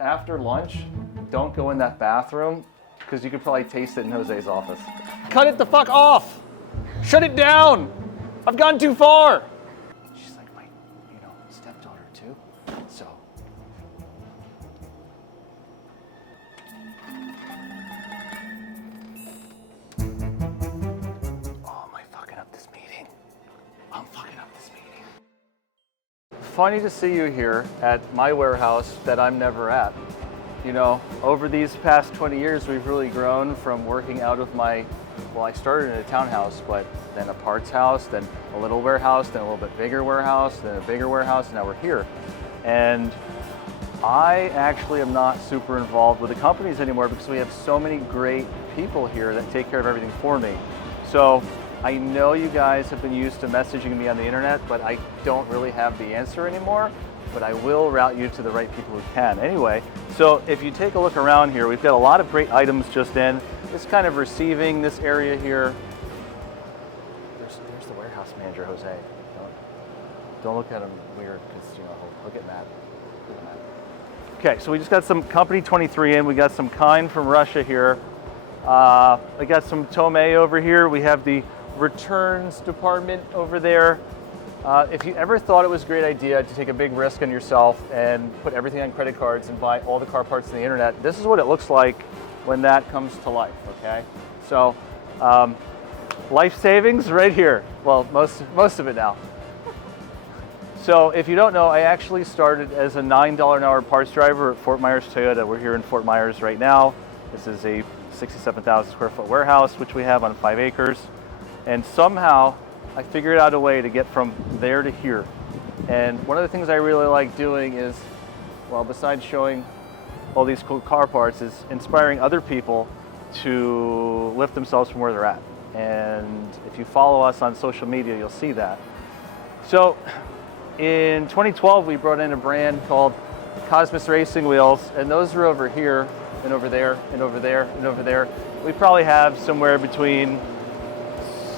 After lunch, don't go in that bathroom because you could probably taste it in Jose's office. Cut it the fuck off! Shut it down! I've gone too far! She's like my, stepdaughter too, so. Oh, am I fucking up this meeting? I'm fucking up this meeting. Funny to see you here at my warehouse that I'm never at. Over these past 20 years, we've really grown from working out of I started in a townhouse, but then a parts house, then a little warehouse, then a little bit bigger warehouse, then a bigger warehouse, and now we're here. And I actually am not super involved with the companies anymore because we have so many great people here that take care of everything for me. So I know you guys have been used to messaging me on the internet, but I don't really have the answer anymore. But I will route you to the right people who can. Anyway, so if you take a look around here, we've got a lot of great items just in. This kind of receiving this area here. There's the warehouse manager, Jose. Don't look at him weird because he'll get mad. Okay, so we just got some Company 23 in. We got some Kind from Russia here. I got some Tomei over here. We have the returns department over there. If you ever thought it was a great idea to take a big risk on yourself and put everything on credit cards and buy all the car parts on the internet, this is what it looks like when that comes to life, okay? So, life savings right here. Well, most of it now. So if you don't know, I actually started as a $9 an hour parts driver at Fort Myers Toyota. We're here in Fort Myers right now. This is a 67,000 square foot warehouse, which we have on 5 acres. And somehow, I figured out a way to get from there to here. And one of the things I really like doing is, besides showing all these cool car parts, is inspiring other people to lift themselves from where they're at. And if you follow us on social media, you'll see that. So in 2012, we brought in a brand called Cosmos Racing Wheels, and those are over here, and over there, and over there, and over there. We probably have somewhere between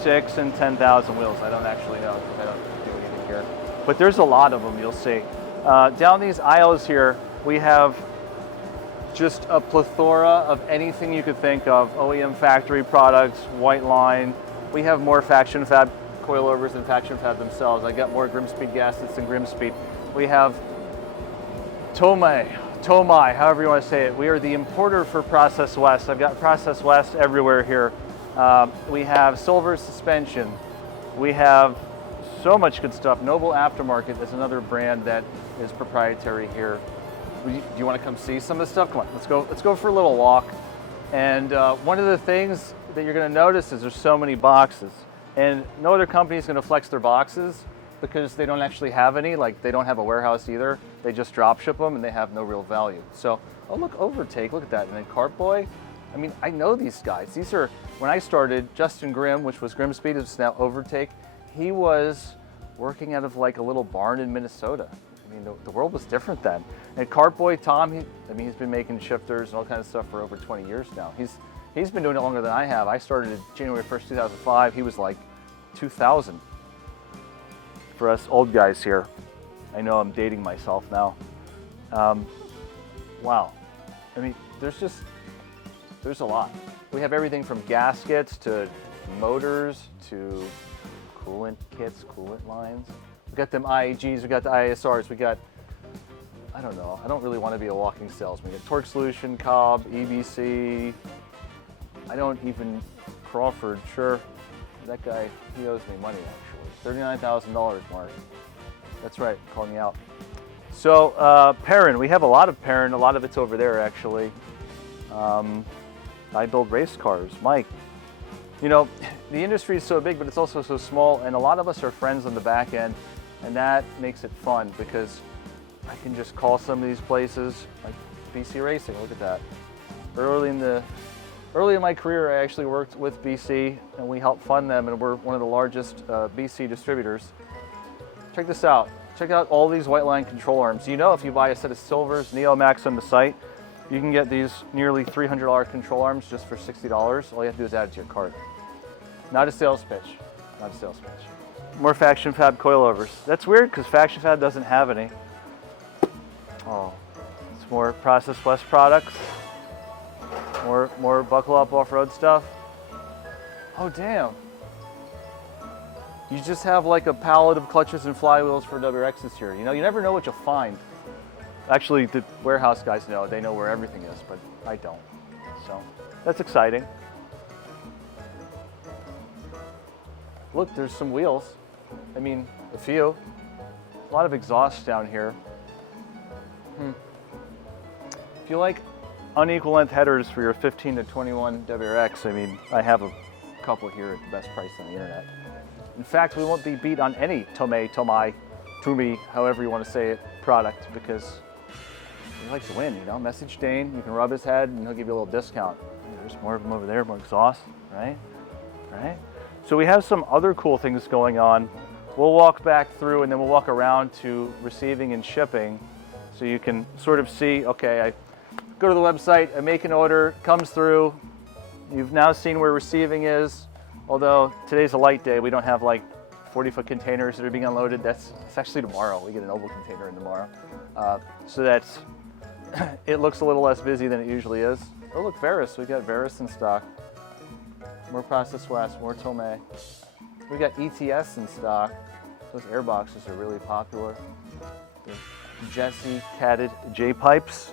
6,000 and 10,000 wheels. I don't actually know because I don't do anything here. But there's a lot of them, you'll see. Down these aisles here, we have just a plethora of anything you could think of. OEM factory products, white line. We have more Faction Fab coilovers than Faction Fab themselves. I got more Grimspeed gaskets than Grimspeed. We have Tomei, however you want to say it. We are the importer for Process West. I've got Process West everywhere here. We have Silver Suspension. We have so much good stuff. Noble Aftermarket is another brand that is proprietary here. Do you want to come see some of this stuff? Come on, let's go for a little walk. And one of the things that you're going to notice is there's so many boxes. And no other company is going to flex their boxes because they don't actually have any. Like, they don't have a warehouse either. They just drop ship them and they have no real value. So, oh look, Overtake, look at that. And then Cartboy. I mean, I know these guys. These are, when I started, Justin Grimm, which was Grimspeed, it's now Overtake, he was working out of like a little barn in Minnesota. I mean, the world was different then. And Cartboy Tom, he's been making shifters and all kinds of stuff for over 20 years now. He's been doing it longer than I have. I started January 1st, 2005. He was like 2000 for us old guys here. I know I'm dating myself now. Wow. I mean, there's a lot. We have everything from gaskets to motors to coolant kits, coolant lines. We got them IAGs, we got the ISRs, we got, I don't know, I don't really want to be a walking salesman. We got Torque Solution, Cobb, EBC. I don't even, Crawford, sure. That guy, he owes me money actually. $39,000, Mark. That's right, call me out. So Perrin, we have a lot of Perrin, a lot of it's over there actually. I build race cars. Mike, the industry is so big, but it's also so small, and a lot of us are friends on the back end, and that makes it fun because I can just call some of these places, like BC Racing, look at that. Early in my career, I actually worked with BC, and we helped fund them, and we're one of the largest BC distributors. Check this out. Check out all these white line control arms. If you buy a set of Silvers, NeoMax on the site, you can get these nearly $300 control arms just for $60. All you have to do is add it to your cart. Not a sales pitch. Not a sales pitch. More Faction Fab coilovers. That's weird because Faction Fab doesn't have any. Oh, that's more Process West products. More buckle up off-road stuff. Oh damn. You just have like a pallet of clutches and flywheels for WRXs here. You know, you never know what you'll find. Actually, the warehouse guys know. They know where everything is, but I don't. So that's exciting. Look, there's some wheels. I mean, a few. A lot of exhaust down here. If you like unequal length headers for your 15 to 21 WRX, I mean, I have a couple here at the best price on the internet. In fact, we won't be beat on any Tumi, however you want to say it, product, because we like to win, you know? Message Dane, you can rub his head and he'll give you a little discount. There's more of them over there, more exhaust, right? Right? So we have some other cool things going on. We'll walk back through and then we'll walk around to receiving and shipping so you can sort of see, okay, I go to the website, I make an order, comes through. You've now seen where receiving is, although today's a light day. We don't have like 40-foot containers that are being unloaded. It's actually tomorrow. We get an oval container in tomorrow. So that's, it looks a little less busy than it usually is. Oh look, Veris, we got Veris in stock. More Process West, more Tomei. We got ETS in stock. Those air boxes are really popular. The Jesse catted J-pipes.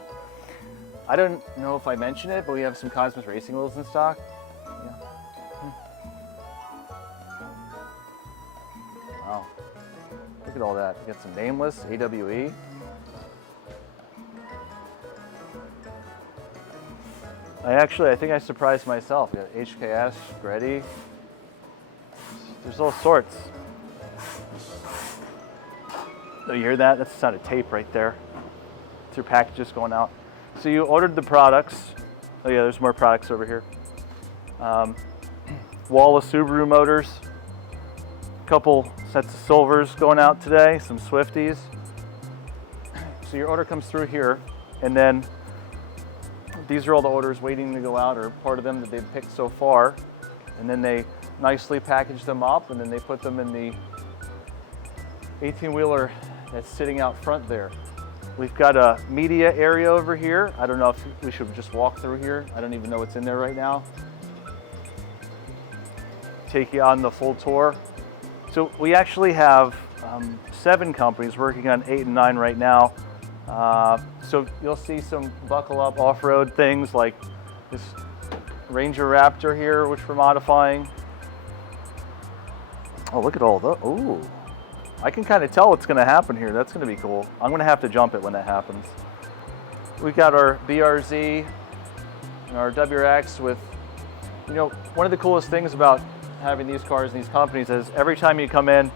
I don't know if I mentioned it, but we have some Cosmos racing wheels in stock. Yeah. Wow. Look at all that. We got some Nameless, AWE. I think I surprised myself. We got HKS, Greddy. There's all sorts. Oh, you hear that? That's the sound of tape right there. It's your packages going out. So you ordered the products. Oh yeah, there's more products over here. Wall of Subaru motors. A couple sets of Silvers going out today, some Swifties. So your order comes through here, and then these are all the orders waiting to go out, or part of them that they've picked so far. And then they nicely package them up, and then they put them in the 18-wheeler that's sitting out front there. We've got a media area over here. I don't know if we should just walk through here. I don't even know what's in there right now. Take you on the full tour. So we actually have 7 companies working on 8 and 9 right now. So you'll see some buckle up off-road things like this Ranger Raptor here, which we're modifying. Oh, look at all the, ooh. I can kind of tell what's going to happen here. That's going to be cool. I'm going to have to jump it when that happens. We've got our BRZ and our WRX with, you know, one of the coolest things about having these cars and these companies is every time you come in,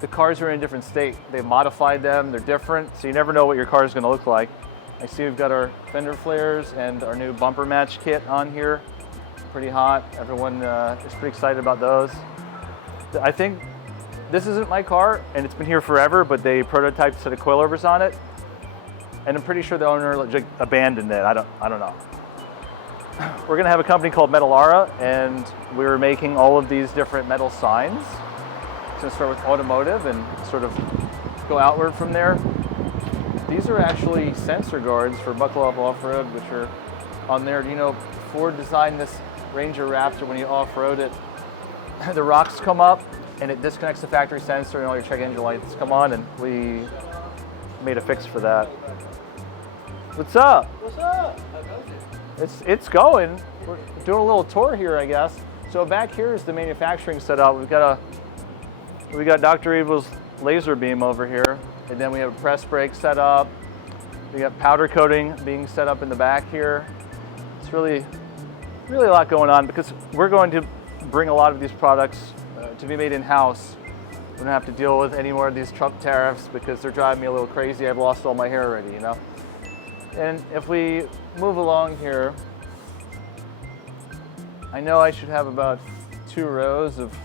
the cars are in a different state. They've modified them, they're different, so you never know what your car is going to look like. I see we've got our fender flares and our new bumper match kit on here. Pretty hot. Everyone is pretty excited about those. I think this isn't my car, and it's been here forever, but they prototyped a set of coilovers on it, and I'm pretty sure the owner just abandoned it. I don't know. We're going to have a company called Metalara, and we're making all of these different metal signs. It's going to start with automotive and sort of go outward from there. These are actually sensor guards for buckle up off-road, which are on there. You know, Ford designed this Ranger Raptor. When you off-road it, the rocks come up and it disconnects the factory sensor and all your check engine lights come on, and we made a fix for that. What's up? What's up? It's going. We're doing a little tour here, I guess. So back here is the manufacturing setup. We got Dr. Evil's laser beam over here, and then we have a press brake set up. We got powder coating being set up in the back here. It's really a lot going on because we're going to bring a lot of these products to be made in-house. We don't have to deal with any more of these Trump tariffs because they're driving me a little crazy. I've lost all my hair already, you know? And if we move along here, I know I should have about 2 rows of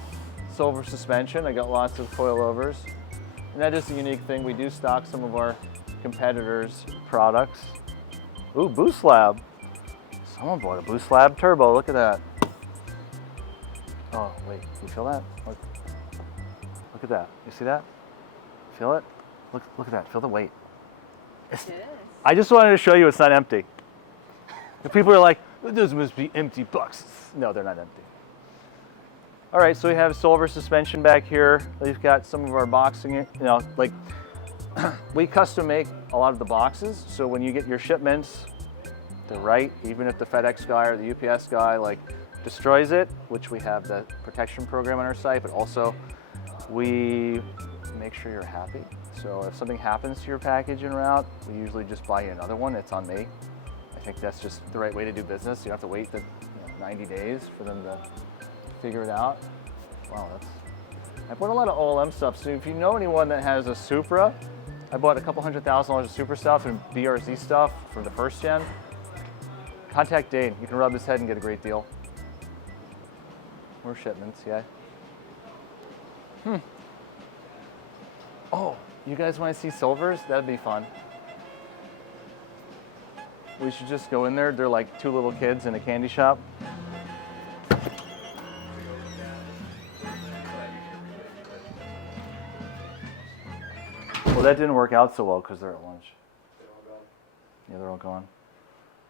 silver suspension. I got lots of coilovers. And that is a unique thing. We do stock some of our competitors' products. Ooh, Boost Lab. Someone bought a Boost Lab Turbo. Look at that. Oh, wait. You feel that? Look at that. You see that? Feel it? Look at that. Feel the weight. I just wanted to show you it's not empty. The people are like, those must be empty boxes. No, they're not empty. All right, so we have Solver suspension back here. We've got some of our boxing, like we custom make a lot of the boxes. So when you get your shipments, they're right, even if the FedEx guy or the UPS guy like destroys it, which we have the protection program on our site, but also we make sure you're happy. So if something happens to your package en route, we usually just buy you another one. It's on me. I think that's just the right way to do business. You don't have to wait 90 days for them to figure it out. Wow, I bought a lot of OLM stuff. So if you know anyone that has a Supra, I bought a couple $100,000 of Supra stuff and BRZ stuff for the first gen. Contact Dane. You can rub his head and get a great deal. More shipments, yeah. Oh, you guys want to see Silvers? That'd be fun. We should just go in there. They're like two little kids in a candy shop. Well, that didn't work out so well because they're at lunch. They're all gone. Yeah, they're all gone.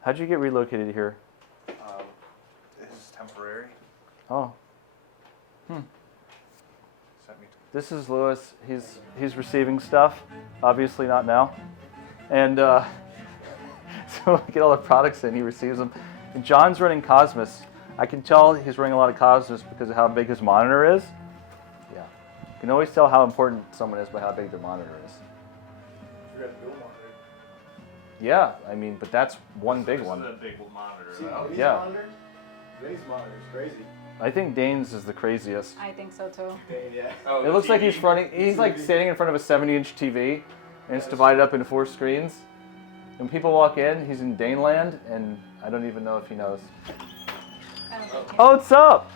How'd you get relocated here? This is temporary. Oh. Sent me This is Lewis. He's receiving stuff. Obviously not now. And so we get all the products in, he receives them. And John's running Cosmos. I can tell he's running a lot of Cosmos because of how big his monitor is. Yeah. You can always tell how important someone is by how big their monitor is. You got a dual monitor. Yeah, I mean, but that's one big one. This is a big monitor. See, though. Vinny's Yeah. monitor? Vinny's monitor is crazy. I think Dane's is the craziest. I think so too. Dane, yeah. Oh, It looks like he's running. he's like standing in front of a 70-inch TV, and it's divided up into 4 screens. When people walk in, he's in Dane land, and I don't even know if he knows. I don't think Oh, what's up?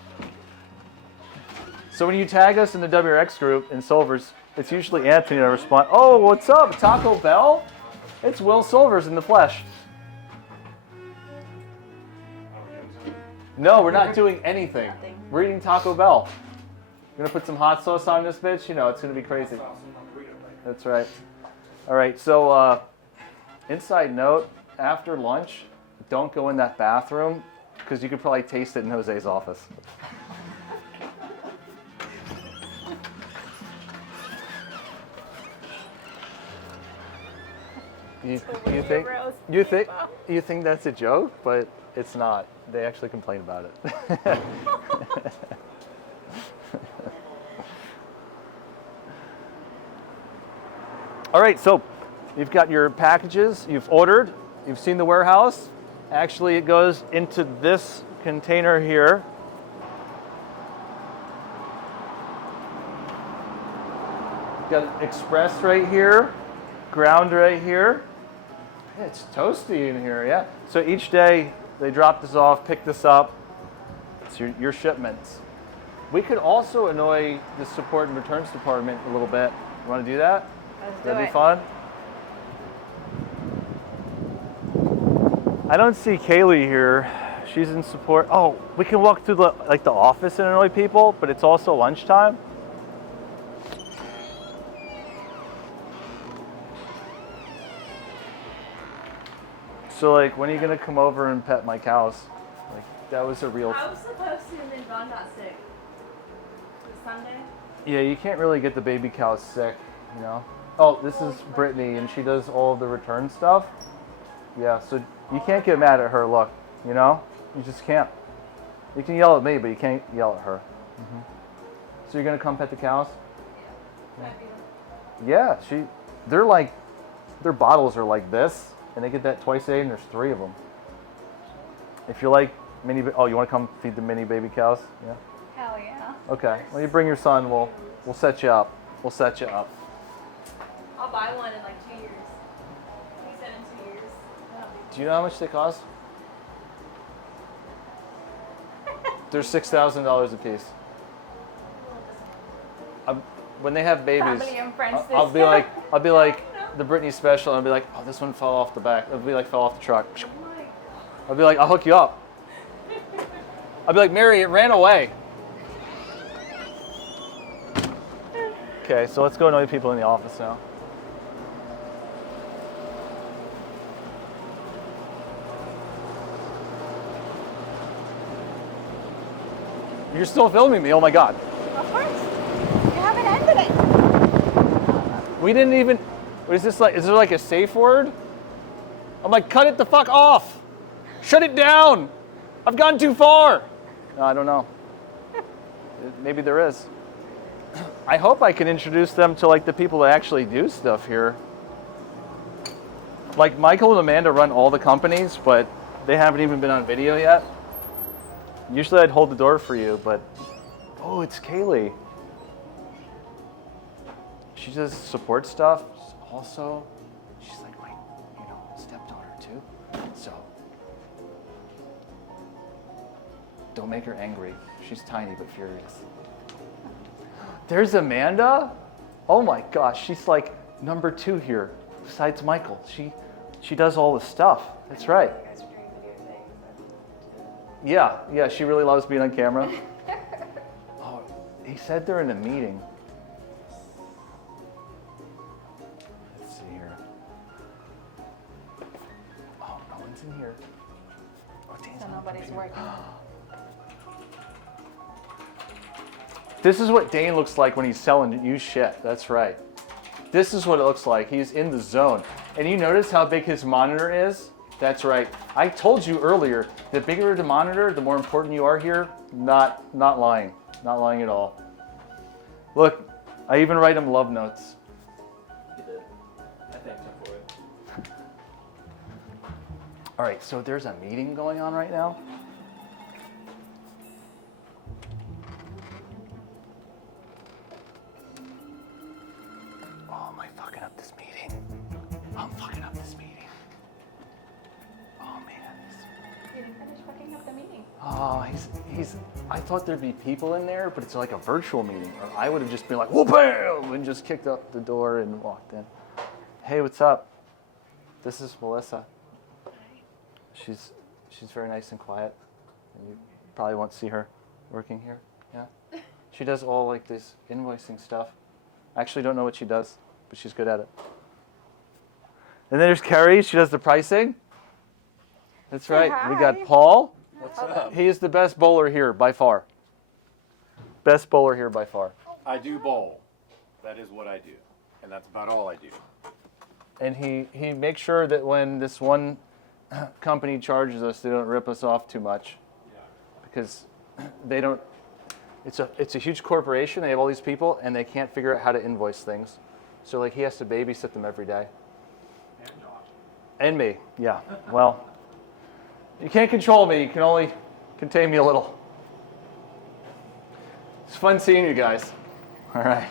So when you tag us in the WRX group in Solvers, it's usually Anthony to respond. Oh, what's up, Taco Bell? It's Will Solvers in the flesh. No, we're not doing anything. Nothing. We're eating Taco Bell. We're gonna put some hot sauce on this bitch. You know, it's gonna be crazy. That's right. All right, so inside note, after lunch, don't go in that bathroom because you could probably taste it in Jose's office. You think that's a joke, but it's not. They actually complain about it. All right, so you've got your packages, you've ordered, you've seen the warehouse. Actually, it goes into this container here. Got express right here, ground right here. It's toasty in here, yeah. So each day they drop this off, pick this up. It's your shipments. We could also annoy the support and returns department a little bit. You want to do that? Let's do That'd it. be fun. I don't see Kaylee here. She's in support. Oh, we can walk through the office and annoy people, but it's also lunchtime. So like, when are you gonna come over and pet my cows? Like, that was a real. I was supposed to, and then Ron got sick. Was it Sunday? Yeah, you can't really get the baby cows sick, you know. Oh, this is Brittany, and she does all of the return stuff. Yeah, so you can't get mad at her. Look, you know, you just can't. You can yell at me, but you can't yell at her. So you're gonna come pet the cows? Yeah. Might be like- Yeah, their bottles are like this, and they get that twice a day, and there's 3 of them. If you like you want to come feed the mini baby cows? Yeah. Hell yeah. Okay. Well, you bring your son. We'll set you up. We'll set you up. I'll buy one in like 2 years. He said in 2 years. That'll be- Do you know how much they cost? They're $6,000 a piece. When they have babies, Family and friends I'll be discount. like the Britney special, and I'll be like, oh, this one fell off the back. It'll be like fell off the truck. Oh my God. I'll be like, I'll hook you up. I'll be like, Mary, it ran away. Okay, so let's go annoy people in the office now. You're still filming me. Oh my God. Of course. You haven't ended it. We didn't even. What is this like? Is there like a safe word? I'm like, cut it the fuck off. Shut it down. I've gone too far. No, I don't know. Maybe there is. I hope I can introduce them to like the people that actually do stuff here. Like Michael and Amanda run all the companies, but they haven't even been on video yet. Usually I'd hold the door for you, but oh, it's Kaylee. She does support stuff. Also, she's like my, stepdaughter too. So don't make her angry. She's tiny but furious. There's Amanda. Oh my gosh, she's like number 2 here, besides Michael. She does all the stuff. That's right. You guys are doing video things. Yeah, she really loves being on camera. Oh, he said they're in a meeting. Let's see here. Oh, no one's in here. Oh, Dane's So on the nobody's computer. working. This is what Dane looks like when he's selling you shit. That's right. This is what it looks like. He's in the zone. And you notice how big his monitor is? That's right. I told you earlier, the bigger the monitor, the more important you are here. Not lying. Not lying at all. Look, I even write him love notes. You did. I thanked him for it. All right, so there's a meeting going on right now. Oh, am I fucking up this meeting? I'm fucking up this meeting. Oh, man. You didn't finish fucking up the meeting. Oh, he's. I thought there'd be people in there, but it's like a virtual meeting. Or I would have just been like, whoa, bam, and just kicked up the door and walked in. Hey, what's up? This is Melissa. She's very nice and quiet, and you probably won't see her working here. Yeah, she does all like this invoicing stuff. I actually don't know what she does, but she's good at it. And then there's Carrie. She does the pricing. That's right. We got hi. Paul. What's up? He is the best bowler here by far. Best bowler here by far. I do bowl. That is what I do. And that's about all I do. And he makes sure that when this one company charges us, they don't rip us off too much. Because they don't, it's a huge corporation, they have all these people, and they can't figure out how to invoice things. So like he has to babysit them every day. And Josh. And me, yeah. Well, you can't control me, you can only contain me a little. It's fun seeing you guys. All right.